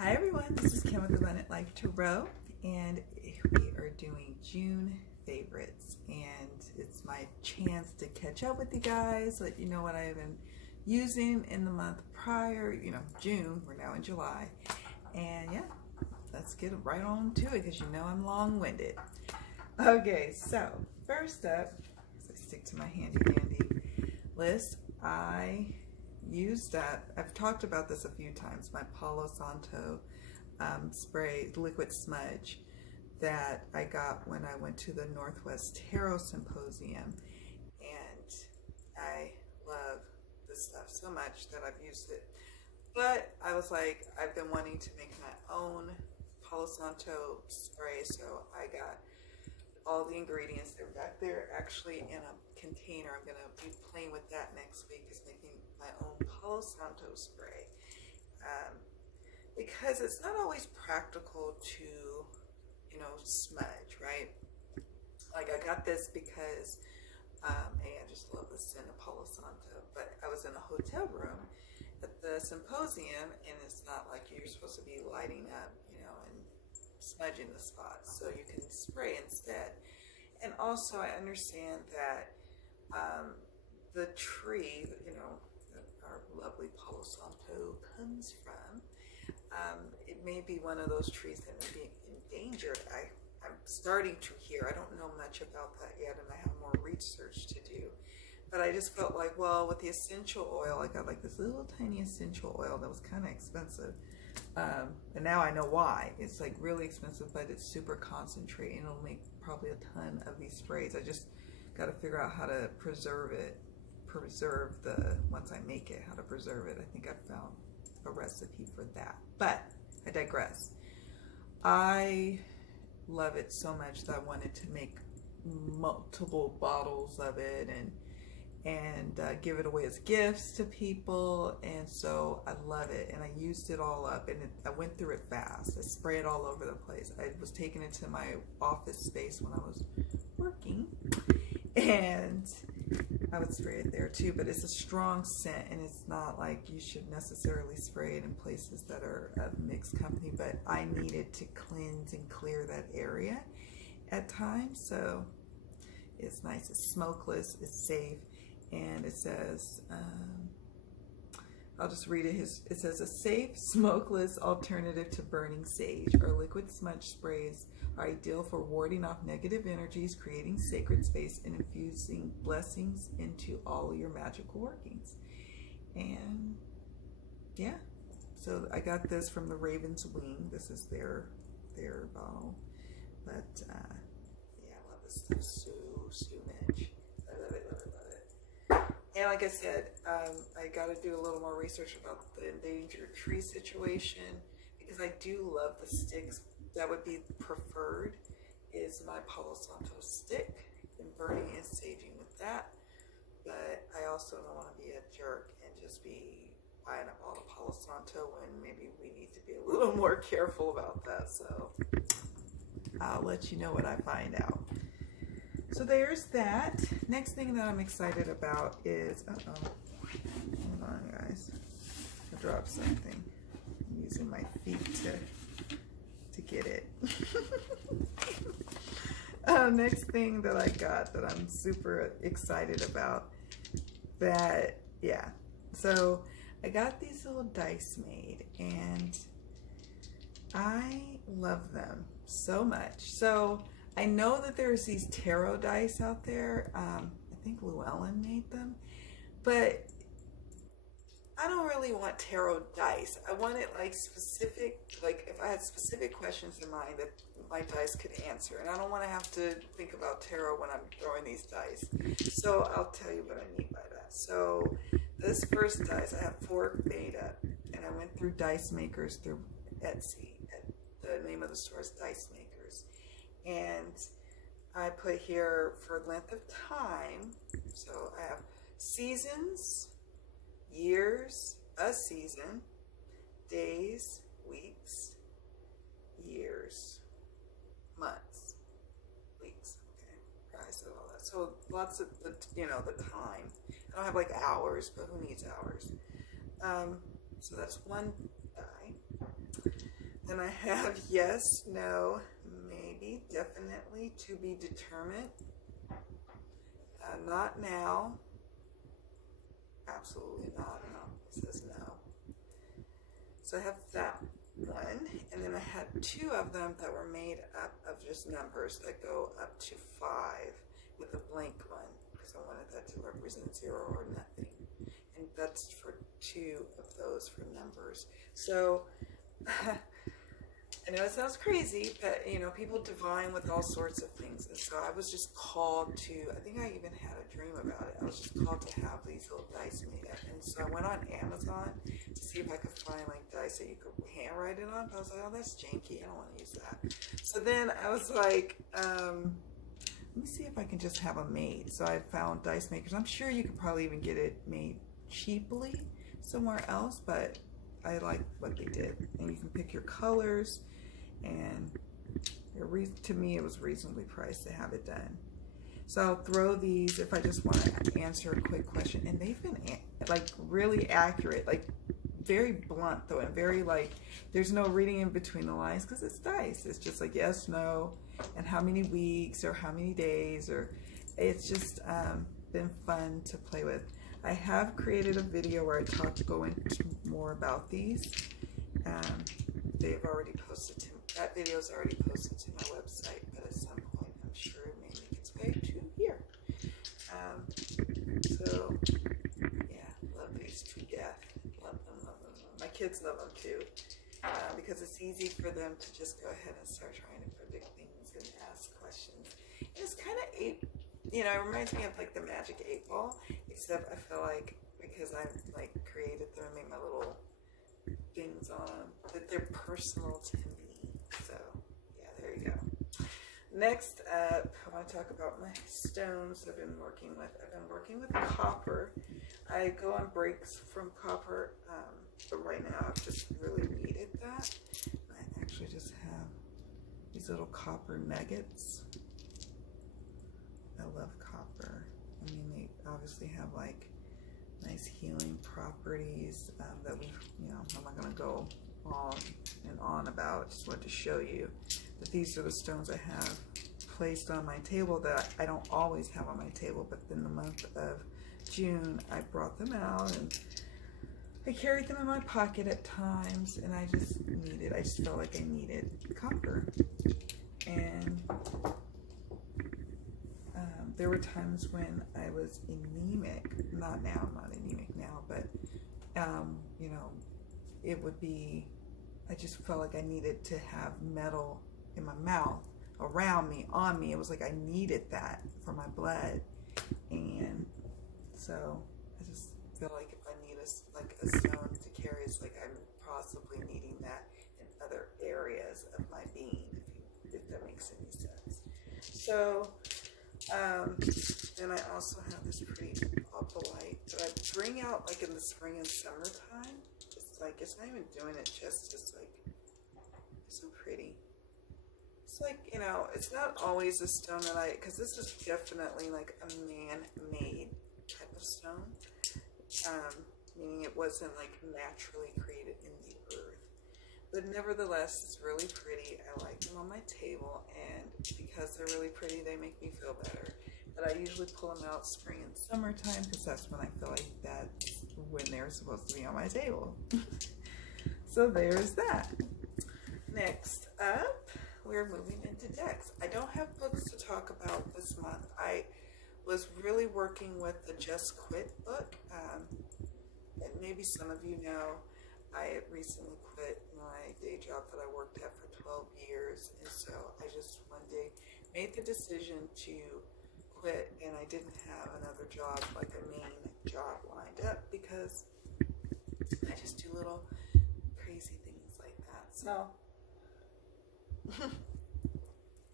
Hi everyone, this is Kim with Abundant Life Tarot, and we are doing June favorites, and it's my chance to catch up with you guys, let you know what I've been using in the month prior, June. We're now in July, and yeah, let's get right on to it because I'm long-winded. Okay, so first up, as I stick to my handy dandy list, I've talked about this a few times, my Palo Santo spray, liquid smudge that I got when I went to the Northwest Tarot Symposium, and I love this stuff so much that I've used it. But I was like, I've been wanting to make my own Palo Santo spray, so I got all the ingredients. They're back there actually in a container. I'm going to be playing with that next week, is making my own Palo Santo spray, because it's not always practical to smudge, right? Like, I got this because I just love the scent of Palo Santo, but I was in a hotel room at the symposium, and it's not like you're supposed to be lighting up and smudging the spots, so you can spray instead. And also I understand that the tree that our lovely Palo Santo comes from, it may be one of those trees that may be endangered. I'm starting to hear, I don't know much about that yet, and I have more research to do, but I just felt like, well, with the essential oil, I got like this little tiny essential oil that was kind of expensive, and now I know why. It's like really expensive, but it's super concentrated, and it'll make probably a ton of these sprays. I just got to figure out how to preserve once I make it, how to preserve it. I think I found a recipe for that, but I digress. I love it so much that I wanted to make multiple bottles of it and give it away as gifts to people, and so I love it, and I used it all up, and I went through it fast. I sprayed it all over the place. I was taking it to my office space when I was working, and I would spray it there too, but it's a strong scent, and it's not like you should necessarily spray it in places that are of mixed company, but I needed to cleanse and clear that area at times, so it's nice. It's smokeless, it's safe, and it says, I'll just read it. It says, a safe, smokeless alternative to burning sage. Our liquid smudge sprays are ideal for warding off negative energies, creating sacred space, and infusing blessings into all your magical workings. And yeah, so I got this from the Raven's Wing. This is their bottle, but yeah, I love this stuff so much. I love it, love it, love it. And like I said, I got to do a little more research about the endangered tree situation, because I do love the sticks. That would be preferred, is my Palo Santo stick, and burning and saging with that. But I also don't want to be a jerk and just be buying up all the Palo Santo when maybe we need to be a little more careful about that. So I'll let you know what I find out. So there's that. Next thing that I'm excited about is, hold on guys, I dropped something. I'm using my feet to get it. Next thing that I got that I'm super excited about, so I got these little dice made, and I love them so much. So I know that there's these tarot dice out there. I think Llewellyn made them, but I don't really want tarot dice. I want it like specific, like if I had specific questions in mind that my dice could answer, and I don't want to have to think about tarot when I'm throwing these dice. So I'll tell you what I mean by that. So this first dice, I have 4 made up, and I went through Dice Makers through Etsy. The name of the store is Dice Makers, and I put here for length of time. So I have seasons, years, a season, days, weeks, years, months, weeks. Okay, I said all that. So lots of the time. I don't have like hours, but who needs hours? So that's one die. Then I have yes, no, maybe, definitely, to be determined, not now, absolutely not, no, it says no. So I have that one, and then I had two of them that were made up of just numbers that go up to 5 with a blank one, because I wanted that to represent 0 or nothing. And that's for two of those for numbers. So I know it sounds crazy, but you know, people divine with all sorts of things. And so I was just called to, I think I even had a dream about it. I was just called to have these little dice made up. And so I went on Amazon to see if I could find like dice that you could handwrite it on. But I was like, oh, that's janky. I don't want to use that. So then I was like, let me see if I can just have them made. So I found dice makers. I'm sure you could probably even get it made cheaply somewhere else, but I like what they did. And you can pick your colors, and to me it was reasonably priced to have it done. So I'll throw these if I just want to answer a quick question, and they've been like really accurate, like very blunt though, and very like there's no reading in between the lines because it's dice. It's just like yes, no, and how many weeks or how many days, or it's just been fun to play with. I have created a video where I go into more about these. They've already posted to that video is already posted to my website, but at some point I'm sure it may make its way to here. So yeah, love these to death. Love them, love them, love them. My kids love them too, because it's easy for them to just go ahead and start trying to predict things and ask questions. And it's kind of it reminds me of like the Magic 8 Ball, except I feel like because I like created them and made my little things on them, that they're personal to me. So yeah, there you go. Next up, I want to talk about my stones I've been working with. I've been working with copper. I go on breaks from copper, but right now I've just really needed that. I actually just have these little copper nuggets. I love copper. I mean, they obviously have like nice healing properties that I'm not going to go on and on about. Just wanted to show you that these are the stones I have placed on my table that I don't always have on my table, but in the month of June I brought them out and I carried them in my pocket at times, and I just felt like I needed copper. And there were times when I was anemic, not now, I'm not anemic now, but it would be, I just felt like I needed to have metal in my mouth, around me, on me. It was like I needed that for my blood. And so I just feel like if I need a stone to carry, it's like I'm possibly needing that in other areas of my being, if that makes any sense. So then I also have this pretty Opalite that I bring out like in the spring and summertime. It's not even doing it justice. Like, it's so pretty. It's like, it's not always a stone that because this is definitely like a man-made type of stone. Meaning it wasn't like naturally created in the earth. But nevertheless, it's really pretty. I like them on my table, and because they're really pretty, they make me feel better. But I usually pull them out spring and summertime because that's when I feel like that's when they're supposed to be on my table. So there's that. Next up, we're moving into decks. I don't have books to talk about this month. I was really working with the Just Quit book. And maybe some of you know, I recently quit my day job that I worked at for 12 years. And so I just one day made the decision to quit, and I didn't have another job, like a main job lined up, because I just do little crazy things like that. So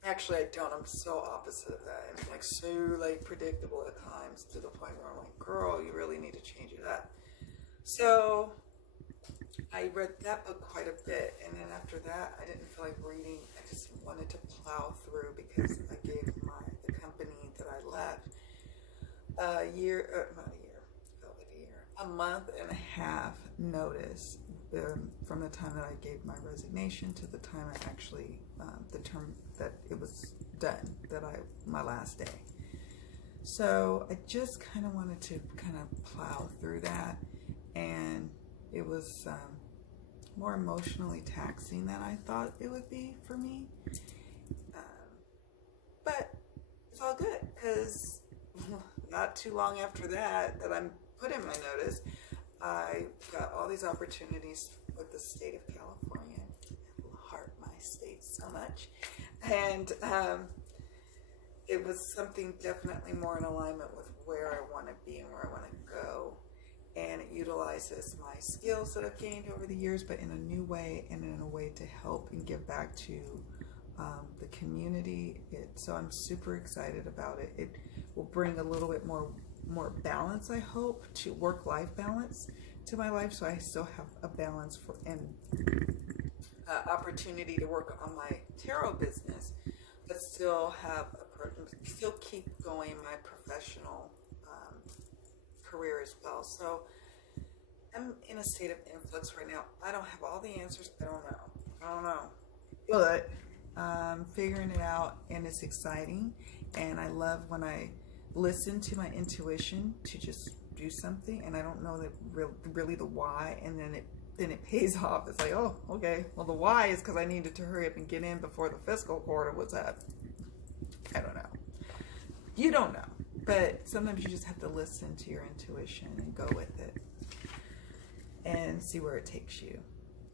actually I don't. I'm so opposite of that. I'm like so like predictable at times, to the point where I'm like, girl, you really need to change it up. So I read that book quite a bit, and then after that I didn't feel like reading. I just wanted to plow through, because I gave the company that I left a month and a half notice from the time that I gave my resignation to the time I actually, the term that it was done, my last day. So I just kind of wanted to kind of plow through that, and it was more emotionally taxing than I thought it would be for me. But it's all good, because not too long after that I'm put in my notice, I got all these opportunities with the state of California. I heart my state so much. And it was something definitely more in alignment with where I want to be and where I want to go. And it utilizes my skills that I've gained over the years, but in a new way and in a way to help and give back to the community. So I'm super excited about it. It will bring a little bit more balance, I hope, to work-life balance to my life, so I still have a balance for and opportunity to work on my tarot business, but still keep going my professional career as well. So I'm in a state of influx right now. I don't have all the answers. I don't know, but I'm figuring it out, and it's exciting. And I love when I listen to my intuition to just do something, and I don't know really the why, and then it pays off. It's like, oh, okay, well, the why is because I needed to hurry up and get in before the fiscal quarter was up. I don't know. You don't know, but sometimes you just have to listen to your intuition and go with it and see where it takes you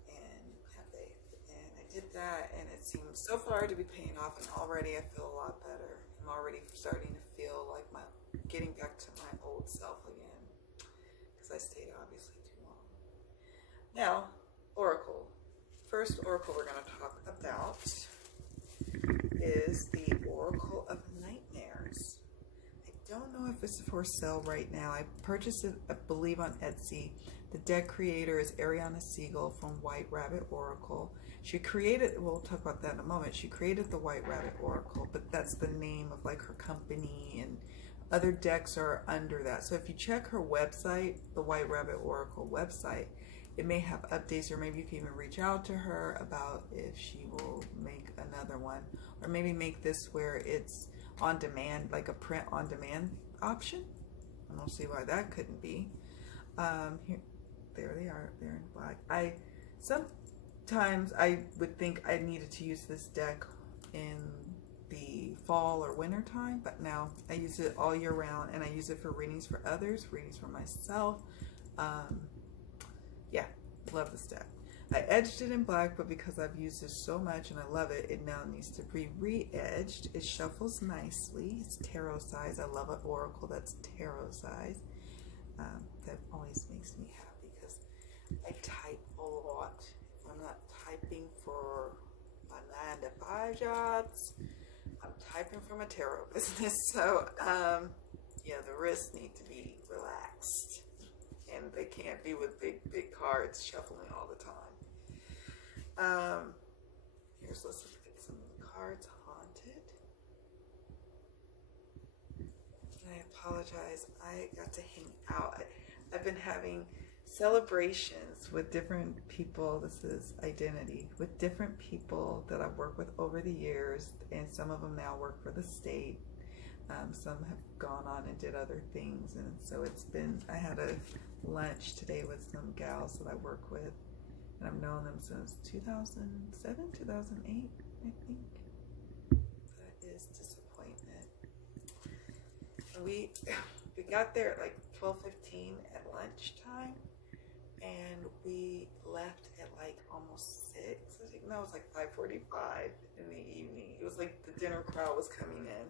and have faith. And I did that, and it seems so far to be paying off, and already I feel a lot better. I'm already starting to feel like getting back to my old self again, because I stayed obviously too long. Now, Oracle. First Oracle we're going to talk about is the Oracle of Nightmares. I don't know if it's for sale right now. I purchased it, I believe, on Etsy. The deck creator is Ariana Siegel from White Rabbit Oracle. She created, we'll talk about that in a moment, she created the White Rabbit Oracle, but that's the name of like her company, and other decks are under that. So if you check her website, the White Rabbit Oracle website, it may have updates, or maybe you can even reach out to her about if she will make another one, or maybe make this where it's on demand, like a print on demand option. I don't see why that couldn't be. Here, there they are, they're in black. Sometimes I would think I needed to use this deck in the fall or winter time, but now I use it all year round, and I use it for readings for others, readings for myself. Yeah, love this deck. I edged it in black, but because I've used this so much and I love it, it now needs to be re-edged. It shuffles nicely. It's tarot size. I love an oracle that's tarot size. That always makes me happy, because I type a lot. If I'm not typing for my 9-to-5 jobs, I'm typing for my tarot business. So, yeah, the wrists need to be relaxed, and they can't be with big cards shuffling all the time. Let's look at some of the cards. Haunted. And I apologize, I got to hang out. I've been having celebrations with different people. This is Identity, with different people that I've worked with over the years, and some of them now work for the state. Some have gone on and did other things, and so I had a lunch today with some gals that I work with, and I've known them since 2007, 2008, I think. That is disappointment. And we got there at like 12:15 at lunchtime, and we left at like almost 6. I think, no, it was like 5:45 in the evening. It was like the dinner crowd was coming in.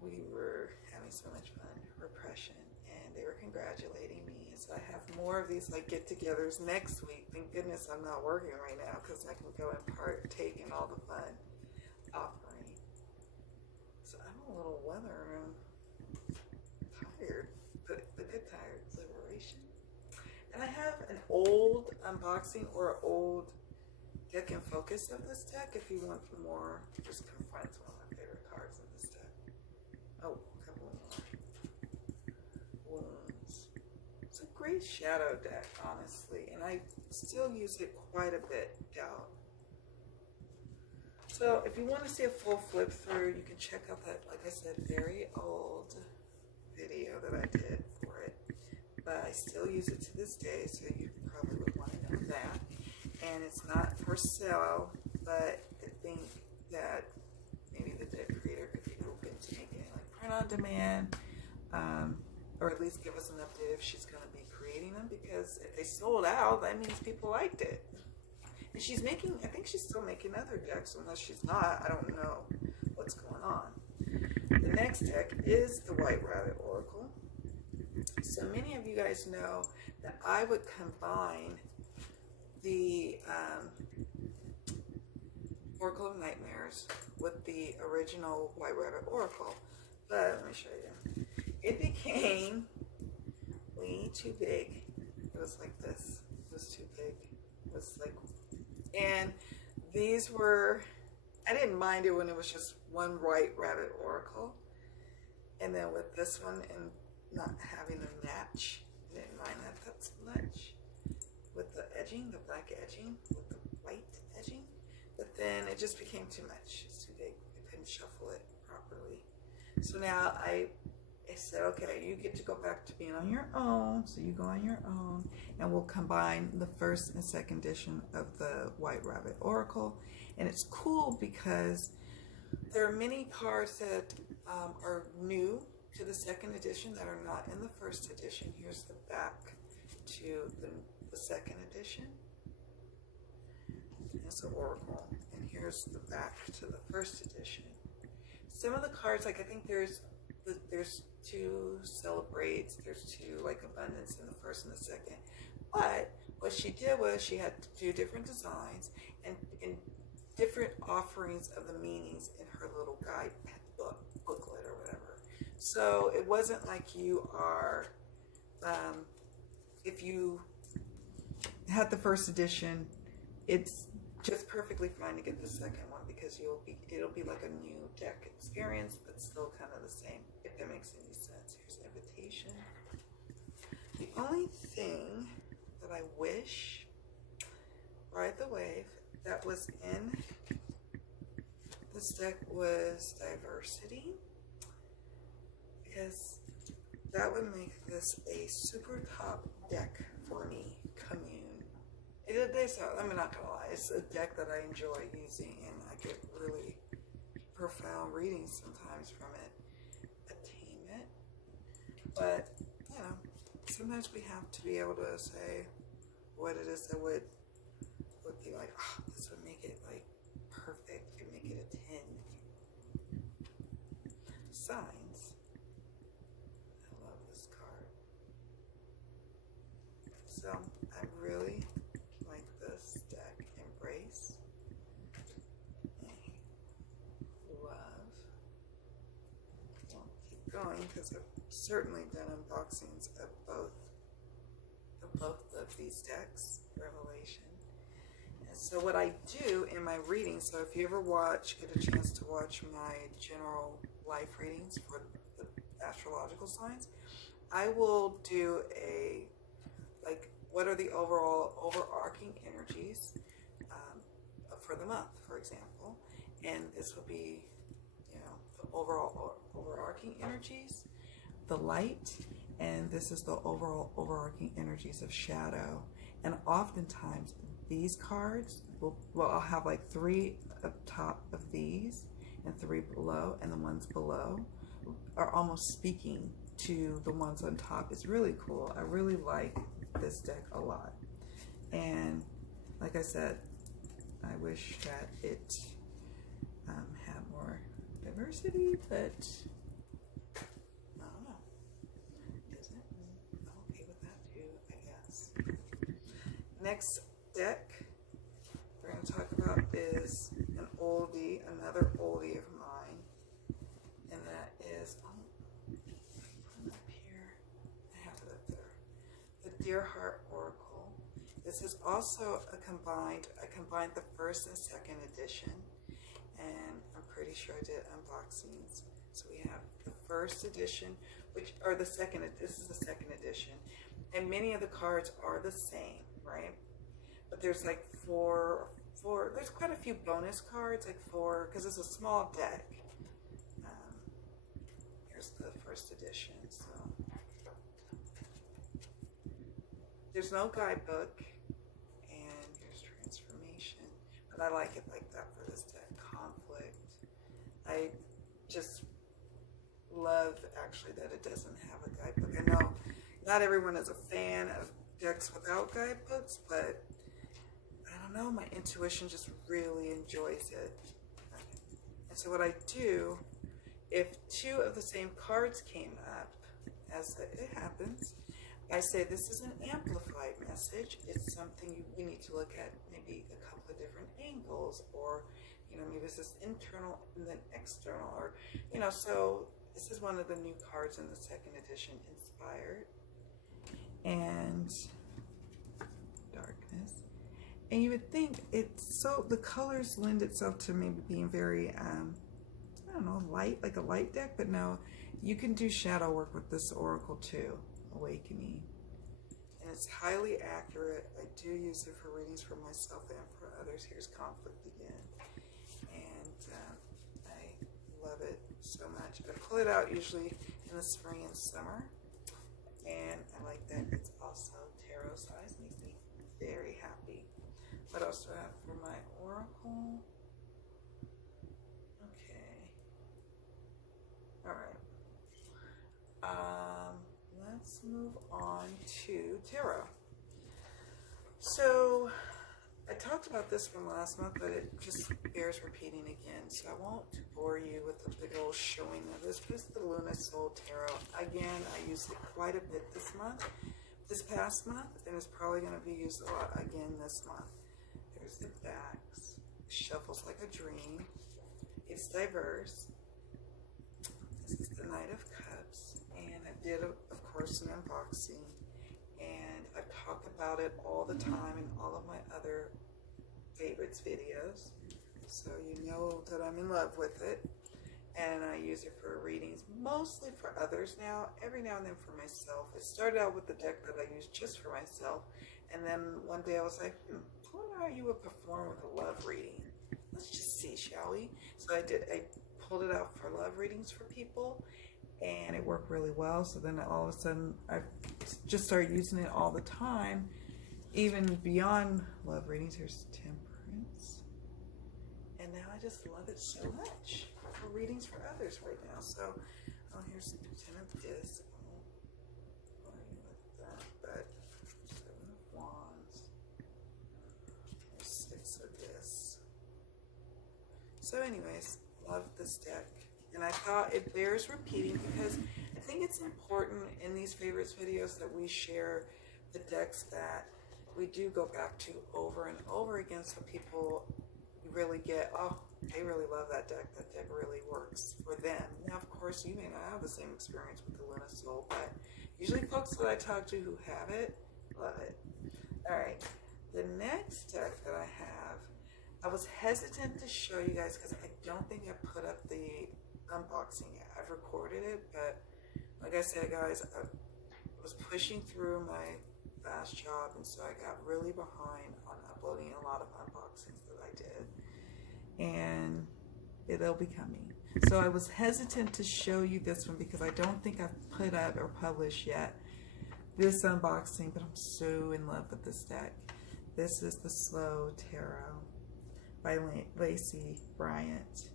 We were having so much fun, repression, and they were congratulating me. And so I have more of these like get-togethers next week. Thank goodness I'm not working right now, because I can go and partake in all the fun offering. So I'm a little tired, but a good tired. Liberation. And I have an old unboxing or an old deck and focus of this deck if you want more. Just confronts one of my favorite cards in this deck. Oh, a couple more. Wounds. It's a great great shadow deck, honestly, and I still use it quite a bit out. So if you want to see a full flip through, you can check out that, like I said, very old video that I did for it. But I still use it to this day, so you probably would want to know that. And it's not for sale, but I think that maybe the deck creator could be open to making it like print on demand, or at least give us an update if she's going to be creating them, because if they sold out, that means people liked it. And she's making, I think she's still making other decks, unless she's not. I don't know what's going on. The next deck is the White Rabbit Oracle. So many of you guys know that I would combine the Oracle of Nightmares with the original White Rabbit Oracle. But let me show you. It became way too big. It was like this. It was too big. It was like, and these were, I didn't mind it when it was just one White Rabbit Oracle. And then with this one and not having a match, I didn't mind that much. With the edging, the black edging, with the white edging. But then it just became too much. It's too big. I couldn't shuffle it properly. So now I said, okay, you get to go back to being on your own. So you go on your own, and we'll combine the first and second edition of the White Rabbit Oracle. And it's cool because there are many cards that are new to the second edition that are not in the first edition. Here's the back to the second edition. It's an oracle. And here's the back to the first edition. Some of the cards, like I think there's two celebrates, there's two like abundance in the first and the second. But what she did was she had two different designs and different offerings of the meanings in her little guide booklet or whatever. So it wasn't like you are, if you had the first edition, it's just perfectly fine to get the second one because it'll be like a new deck experience, but still kind of the same, if that makes any sense. Here's the invitation. The only thing that I wish, Ride the Wave, that was in this deck was diversity, because that would make this a super top deck for me. Commune. I'm not gonna lie, it's a deck that I enjoy using, and I get really profound readings sometimes from it. Attainment. But, you know, sometimes we have to be able to say what it is that would be like, oh, this would make it like perfect, you make it a 10. Signs. I love this card. So I really like this deck. Embrace. Love. Won't keep going because I've certainly done unboxings of both of these decks. Revelation. So what I do in my readings, so if you ever get a chance to watch my general life readings for the astrological signs, I will do what are the overarching energies for the month, for example, and this will be, the overall overarching energies, the light, and this is the overall overarching energies of shadow. And oftentimes these cards I'll have like 3 up top of these and 3 below, and the ones below are almost speaking to the ones on top. It's really cool. I really like this deck a lot, and like I said, I wish that it had more diversity, but I don't know. Is it? I'm okay with that too, I guess. Next deck we're going to talk about is an oldie, another oldie of mine, and that is, up here, I have it up there, the Dear Heart Oracle. This is also I combined the first and second edition, and I'm pretty sure I did unboxings. So we have the first edition, this is the second edition, and many of the cards are the same, right? But there's like there's quite a few bonus cards, like because it's a small deck. Here's the first edition. So there's no guidebook, and here's transformation. But I like it like that for this deck. Conflict. I just love actually that it doesn't have a guidebook. I know not everyone is a fan of decks without guidebooks, but I don't know, my intuition just really enjoys it. And so what I do, if two of the same cards came up, as it happens, I say this is an amplified message. It's something we need to look at maybe a couple of different angles, or maybe it's just internal and then external, or so this is one of the new cards in the second edition, Inspired and Darkness. And you would think the colors lend itself to maybe being very, I don't know, light, like a light deck, but no, you can do shadow work with this Oracle too, Awakening. And it's highly accurate. I do use it for readings for myself and for others. Here's Conflict again. And I love it so much. I pull it out usually in the spring and summer. And I like that it's also tarot size. Makes me very happy. What else do I have for my Oracle? Okay. All right. Let's move on to tarot. So I talked about this from last month, but it just bears repeating again. So I won't bore you with the big old showing of this. But it's the Luna Soul Tarot. Again, I used it quite a bit this past month, and it's probably going to be used a lot again this month. There's the backs. Shuffles like a dream. It's diverse. This is the Knight of Cups, and I did, of course, an unboxing, and I talk about it all the time in all of my other favorites videos, so you know that I'm in love with it, and I use it for readings, mostly for others now, every now and then for myself. It started out with the deck that I used just for myself, and then one day I was like, I wonder how you would perform with a love reading. Let's just see, shall we? So I pulled it out for love readings for people, and it worked really well. So then all of a sudden I just started using it all the time, even beyond love readings. Here's Temperance, and now I just love it so much for readings for others right now. So here's the Ten of Discs. I won't bore you with that, but Seven of Wands. There's Six of Discs. So anyways, love this deck, and I thought it bears repeating because I think it's important in these favorites videos that we share the decks that we do go back to over and over again, so people really get, oh, they really love that deck really works for them. Now of course you may not have the same experience with the Luna Soul, but usually folks that I talk to who have it, love it. Alright, the next deck that I have, I was hesitant to show you guys because I don't think I put up the unboxing yet. I've recorded it, but like I said, guys, I was pushing through my last job, and so I got really behind on uploading a lot of unboxings that I did, and it'll be coming. So I was hesitant to show you this one because I don't think I've put up or published yet this unboxing, but I'm so in love with this deck. This is the Slow Tarot by Lacey Bryant,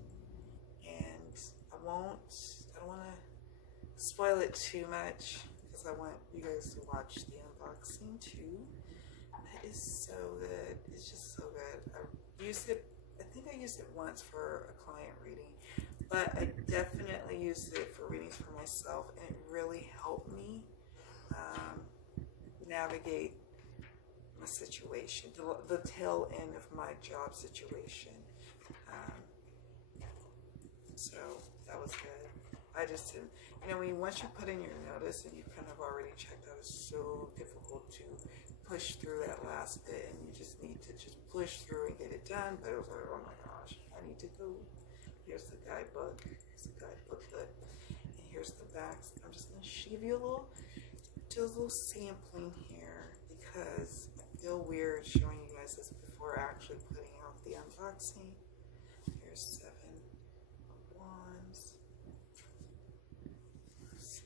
and I don't want to spoil it too much because I want you guys to watch the unboxing too. It is so good. It's just so good. I used it, I think I used it once for a client reading, but I definitely used it for readings for myself, and it really helped me navigate my situation, the tail end of my job situation. So that was good. I just didn't, once you put in your notice and you kind of already checked out, it's so difficult to push through that last bit, and you just need to just push through and get it done. But it was like, oh my gosh, I need to go. Here's the guidebook. Here's the guidebook, and here's the backs. I'm just going to give you a little do a little sampling here because I feel weird showing you guys this before actually putting out the unboxing. Here's 7 of Wands. Let's see.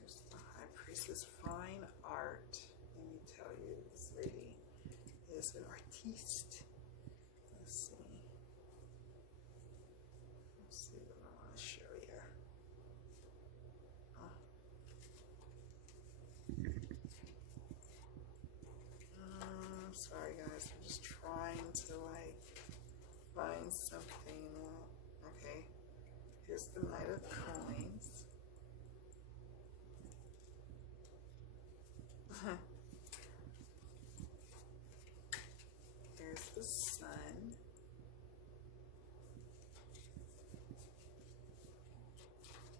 Here's the High Priestess. Fine art. Let me tell you, this lady is an artiste. Let's see. Let's see what I want to show you. Sorry guys, I'm just trying to like find something. Okay, here's the Knight of Coins. Here's the Sun.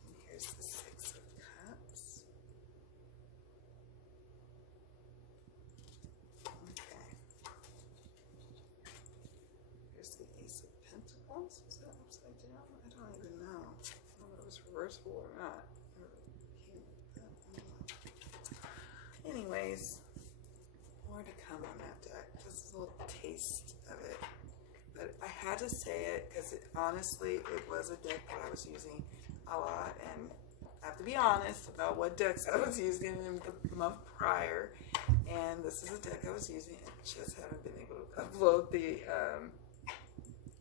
And here's the 6 of Cups. Is that upside down? I don't even know. I don't know if it was reversible or not. Anyways, more to come on that deck. Just a little taste of it. But I had to say it because honestly, it was a deck that I was using a lot. And I have to be honest about what decks I was using in the month prior. And this is a deck I was using. I just haven't been able to upload the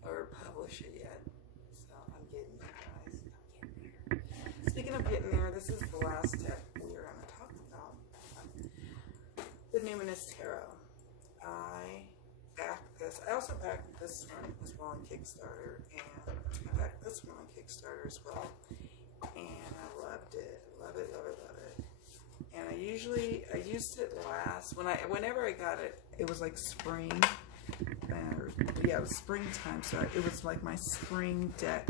or publish it yet. So I'm getting there, guys. I'm getting there. Speaking of getting there, this is the last deck we are going to talk about. The Numinous Tarot. I backed this. I also backed this one as well on Kickstarter, and I backed this one on Kickstarter as well. And I loved it. Love it, love it, love it. And I used it last, whenever I got it, it was like spring. Yeah, it was springtime, so it was like my spring deck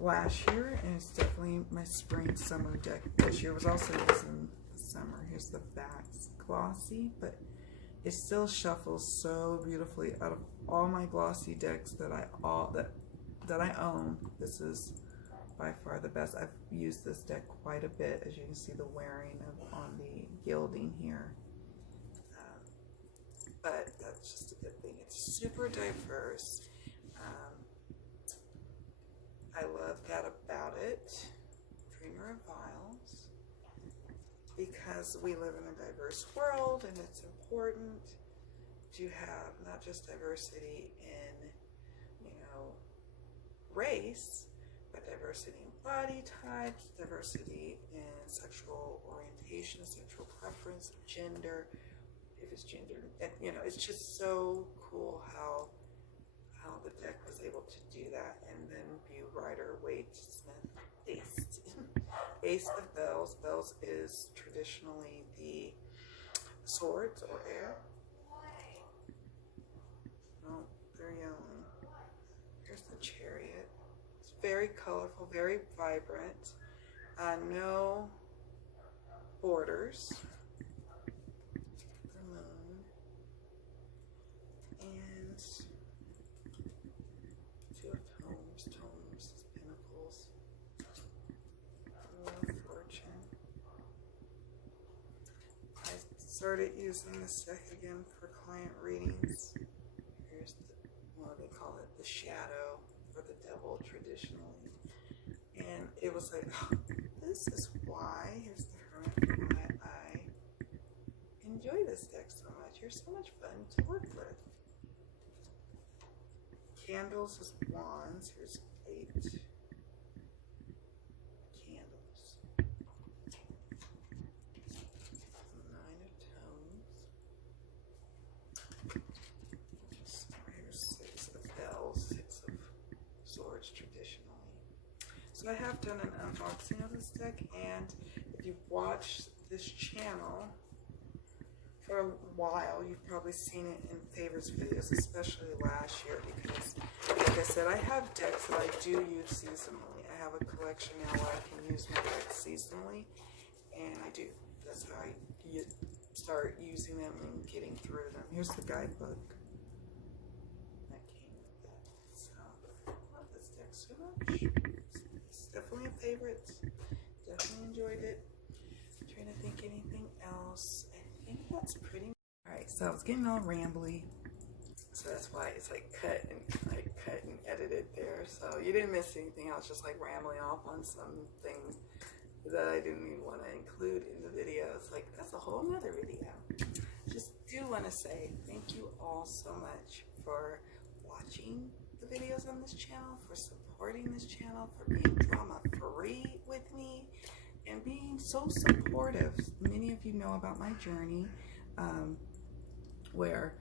last year, and it's definitely my spring summer deck this year. It was also used in the summer. Here's the back. It's glossy, but it still shuffles so beautifully. Out of all my glossy decks that I own, this is by far the best. I've used this deck quite a bit, as you can see the wearing on the gilding here. But that's just a good thing. It's super diverse. I love that about it. Dreamer of Vials. Because we live in a diverse world, and it's important to have not just diversity in, race, but diversity in body types, diversity in sexual orientation, sexual preference, gender. If it's gender, it's just so cool how the deck was able to do that. And then view Rider Waite Smith Ace of Bells. Bells is traditionally the swords or air. Oh, they're yelling. Here's the Chariot. It's very colorful, very vibrant. No borders. Started using this deck again for client readings. Here's what they call it, the shadow or the devil traditionally. And it was like, oh, this is why, here's the Hermit, why I enjoy this deck so much. You're so much fun to work with. Candles is Wands. Here's 8. So I have done an unboxing of this deck, and if you've watched this channel for a while, you've probably seen it in Faves videos, especially last year, because like I said, I have decks that I do use seasonally. I have a collection now where I can use my decks seasonally, and I do. That's how I start using them and getting through them. Here's the guidebook that came with that. So I love this deck so much. Definitely a favorite. So I was getting all rambly. So that's why it's like cut and edited there. So you didn't miss anything. I was just like rambling off on something that I didn't even want to include in the video. It's like, that's a whole nother video. Just do want to say thank you all so much for watching the videos on this channel, for supporting this channel, for being drama free with me, and being so supportive. Many of you know about my journey, where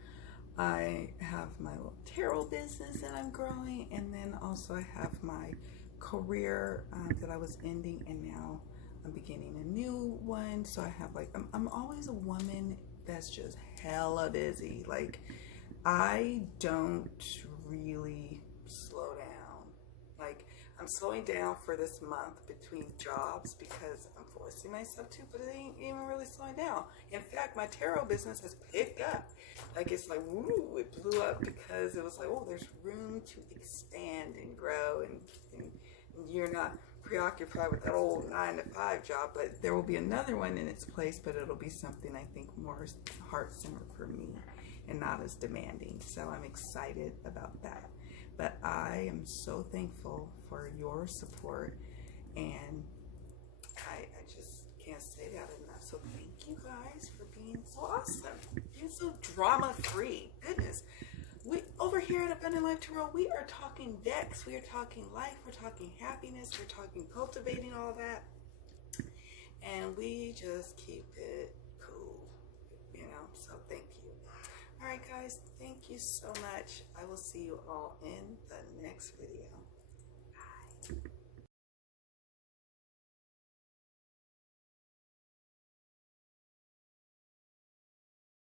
I have my little tarot business that I'm growing, and then also I have my career that I was ending, and now I'm beginning a new one. So I have like, I'm always a woman that's just hella busy. Like, I don't really slow down. Like, I'm slowing down for this month between jobs because I'm forcing myself to, but it ain't even really slowing down. In fact, my tarot business has picked up. Like, it's like, woo, it blew up because it was like, oh, there's room to expand and grow, and you're not preoccupied with that old 9-to-5 job, but there will be another one in its place, but it'll be something I think more heart-centered for me and not as demanding. So I'm excited about that. But I am so thankful for your support, and I just can't say that enough. So thank you guys for being so awesome, being so drama-free. Goodness. We over here at Abundant Life Tarot, we are talking decks, we are talking life, we're talking happiness, we're talking cultivating all that, and we just keep it cool, you know. So thank you. All right, guys, thank you so much. I will see you all in the next video.